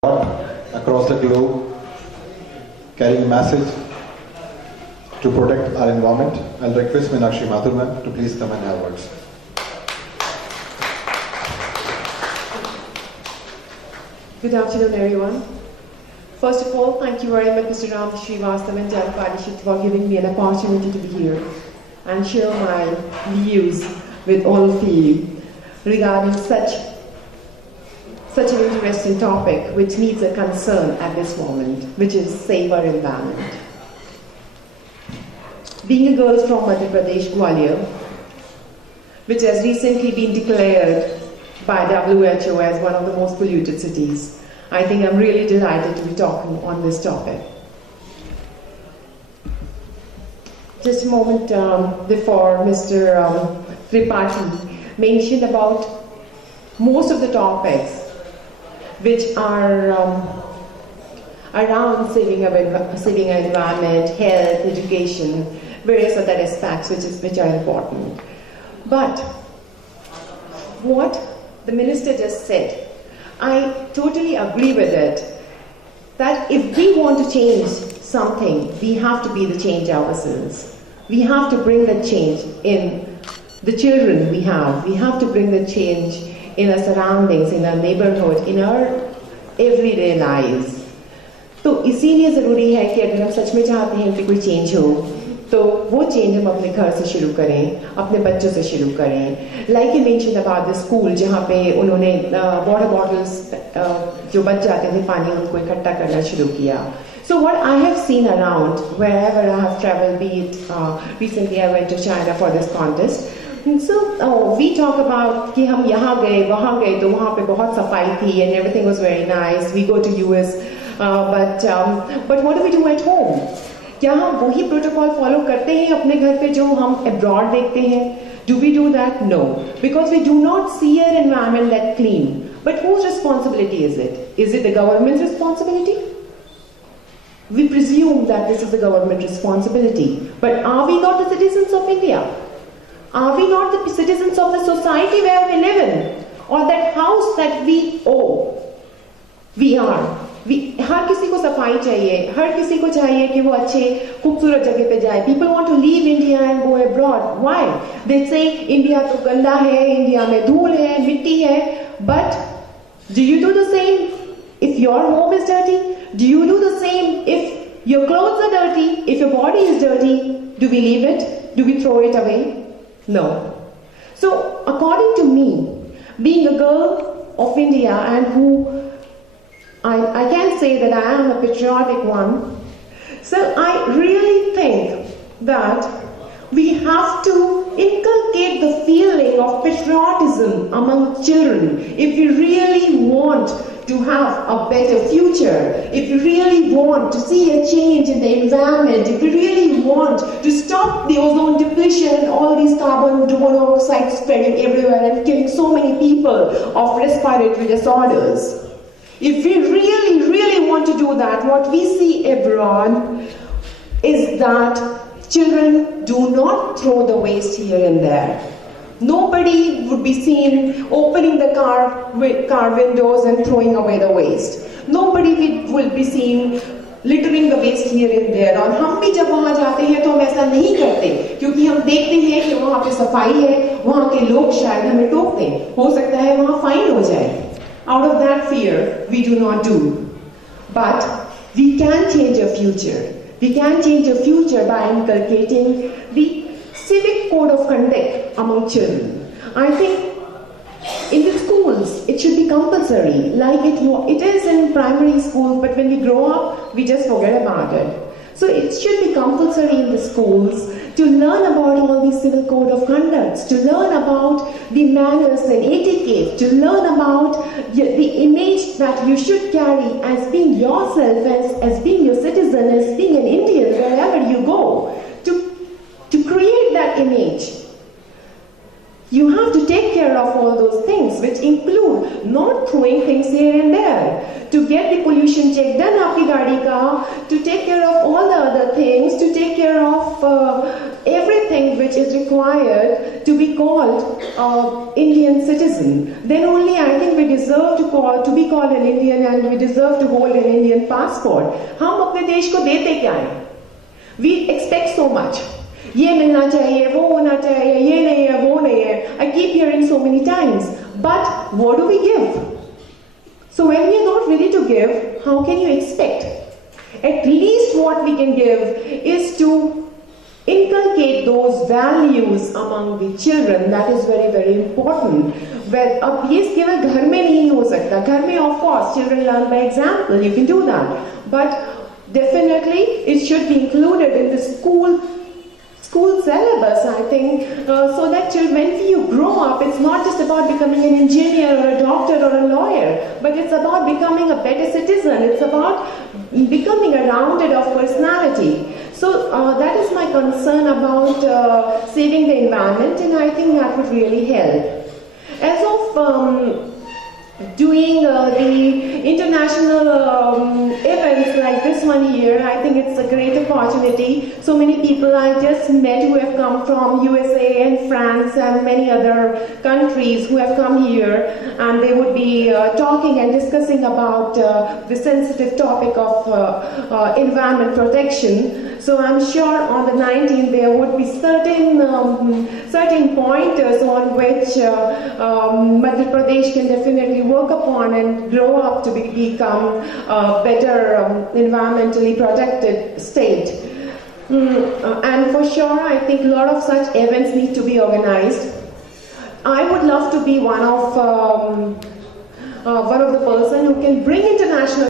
across the globe, carrying a message to protect our environment. I'll request Meenakshi Mathur ma'am to please come and have words. Good afternoon, everyone. First of all, thank you very much, Mr. Ram Srivastava and Janparishad, for giving me an opportunity to be here and share my views with all of you regarding such an interesting topic which needs a concern at this moment, which is save our environment. Being a girl from Madhya Pradesh, Gwalior, which has recently been declared by WHO as one of the most polluted cities, I think I'm really delighted to be talking on this topic. Just a moment before Mr. Tripathi mentioned about most of the topics which are around saving our environment, health, education, various other aspects which are important. But what the minister just said, I totally agree with it, that if we want to change something, we have to be the change ourselves. We have to bring the change in the children we have. We have to bring the change in our surroundings, in our neighborhood, in our everyday lives. तो इसीलिए ज़रूरी है कि अगर हम सच में चाहते हैं कि कोई चेंज हो, तो वो चेंज हम अपने घर से शुरू करें, अपने बच्चों से शुरू करें. Like you mentioned about the school, जहाँ पे उन्होंने water bottles जो बच जाते थे पानी उनको इकट्ठा करना शुरू किया. So what I have seen around, wherever I have traveled, be it recently I went to China for this contest. So we talk about कि हम यहाँ गए, वहाँ गए, तो वहाँ पे बहुत सफाई थी and everything was very nice. We go to US, but what do we do at home? क्या हम वही प्रोटोकॉल फॉलो करते हैं अपने घर पे जो हम abroad देखते हैं? Do we do that? No, because we do not see an environment that clean. But whose responsibility is it? Is it the government's responsibility? We presume that this is the government responsibility. But are we not the citizens of India? Are we not the citizens of the society where we live in? Or that house that we owe? We are. हर किसी को सफाई चाहिए, हर किसी को चाहिए कि वो अच्छे खूबसूरत जगह पे जाए. People want to leave India and go abroad. Why? They say India तो गंदा है, इंडिया में धूल है, मिट्टी है. But do you do the same if your home is dirty? Do you do the same if your clothes are dirty, if your body is dirty? Do we leave it? Do we throw it away? No. So according to me, being a girl of India and who I can say that I am a patriotic one, so I really think that we have to inculcate the feeling of patriotism among children if we really want to have a better future, if you really want to see a change in the environment, if you really want to stop the ozone depletion and all these carbon monoxide spreading everywhere and killing so many people of respiratory disorders. If we really, really want to do that, what we see abroad is that children do not throw the waste here and there. Nobody would be seen opening the car windows and throwing away the waste. Nobody will be seen littering the waste here and there. और हम भी जब वहाँ जाते हैं तो हम ऐसा नहीं करते, क्योंकि हम देखते हैं कि वहाँ पे सफाई है, वहाँ के लोग शायद हमें टोक दें, हो सकता है वहाँ फाइन हो जाए. Out of that fear, we do not do. But we can change our future. We can change our future by inculcating the civic code of conduct among children. I think in the schools, it should be compulsory, like it is in primary schools, but when we grow up, we just forget about it. So it should be compulsory in the schools to learn about all these civil code of conducts, to learn about the manners and etiquette, to learn about the image that you should carry as being yourself, as being your citizen, as being an Indian wherever you go, to create that image. You have to take care of all those things, which include not throwing things here and there, to get the pollution check done aapki gaadi ka, to take care of all the other things, to take care of everything which is required to be called Indian citizen. Then only I think we deserve to be called an Indian, and we deserve to hold an Indian passport. Hum apne desh ko dete kya hai? We expect so much. ये मिलना चाहिए, वो होना चाहिए, ये नहीं है, वो नहीं है. I keep hearing so many times. But what do we give? So when we are not ready to give, how can you expect? At least what we can give is to inculcate those values among the children. That is very, very important. Well, अब ये केवल घर में नहीं हो सकता. घर में, of course, children learn by example. You can do that. But definitely, it should be included in the school syllabus, I think, so that when you grow up, it's not just about becoming an engineer or a doctor or a lawyer, but it's about becoming a better citizen. It's about becoming a rounded of personality. So that is my concern about saving the environment, and I think that would really help. As of doing the international events like this one here, I think it's a great opportunity. So many people I just met who have come from USA and France and many other countries who have come here, and they would be talking and discussing about the sensitive topic of environment protection. So I'm sure on the 19th there would be certain pointers on which Madhya Pradesh can definitely work upon and grow up to become a better environmentally protected state. And for sure, I think a lot of such events need to be organized. I would love to be one of the person who can bring international